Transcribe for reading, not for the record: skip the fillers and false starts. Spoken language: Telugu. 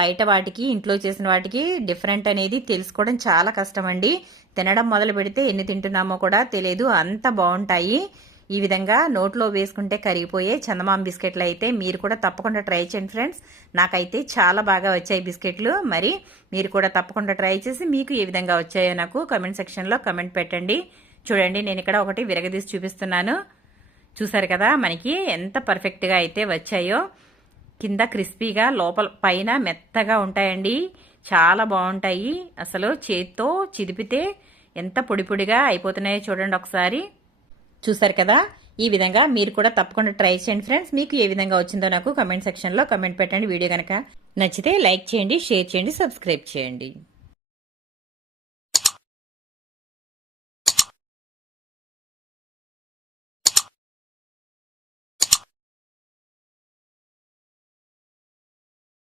బయట వాటికి ఇంట్లో చేసిన వాటికి డిఫరెంట్ అనేది తెలుసుకోవడం చాలా కష్టం అండి. తినడం మొదలు పెడితే ఎన్ని తింటున్నామో కూడా తెలియదు, అంత బాగుంటాయి. ఈ విధంగా నోట్లో వేసుకుంటే కరిగిపోయే చందమామ బిస్కెట్లు అయితే మీరు కూడా తప్పకుండా ట్రై చేయండి ఫ్రెండ్స్. నాకైతే చాలా బాగా వచ్చాయి బిస్కెట్లు. మరి మీరు కూడా తప్పకుండా ట్రై చేసి మీకు ఏ విధంగా వచ్చాయో నాకు కమెంట్ సెక్షన్లో కమెంట్ పెట్టండి. చూడండి, నేను ఇక్కడ ఒకటి విరగదీసి చూపిస్తున్నాను. చూసారు కదా మనకి ఎంత పర్ఫెక్ట్గా అయితే వచ్చాయో. కింద క్రిస్పీగా, లోపల పైన మెత్తగా ఉంటాయండి. చాలా బాగుంటాయి. అసలు చేత్తో చిదిపితే ఎంత పొడి పొడిగా అయిపోతున్నాయో చూడండి ఒకసారి. చూసారు కదా, ఈ విధంగా మీరు కూడా తప్పకుండా ట్రై చేయండి ఫ్రెండ్స్. మీకు ఏ విధంగా వచ్చిందో నాకు కమెంట్ సెక్షన్లో కమెంట్ పెట్టండి. వీడియో కనుక నచ్చితే లైక్ చేయండి, షేర్ చేయండి, సబ్స్క్రైబ్ చేయండి.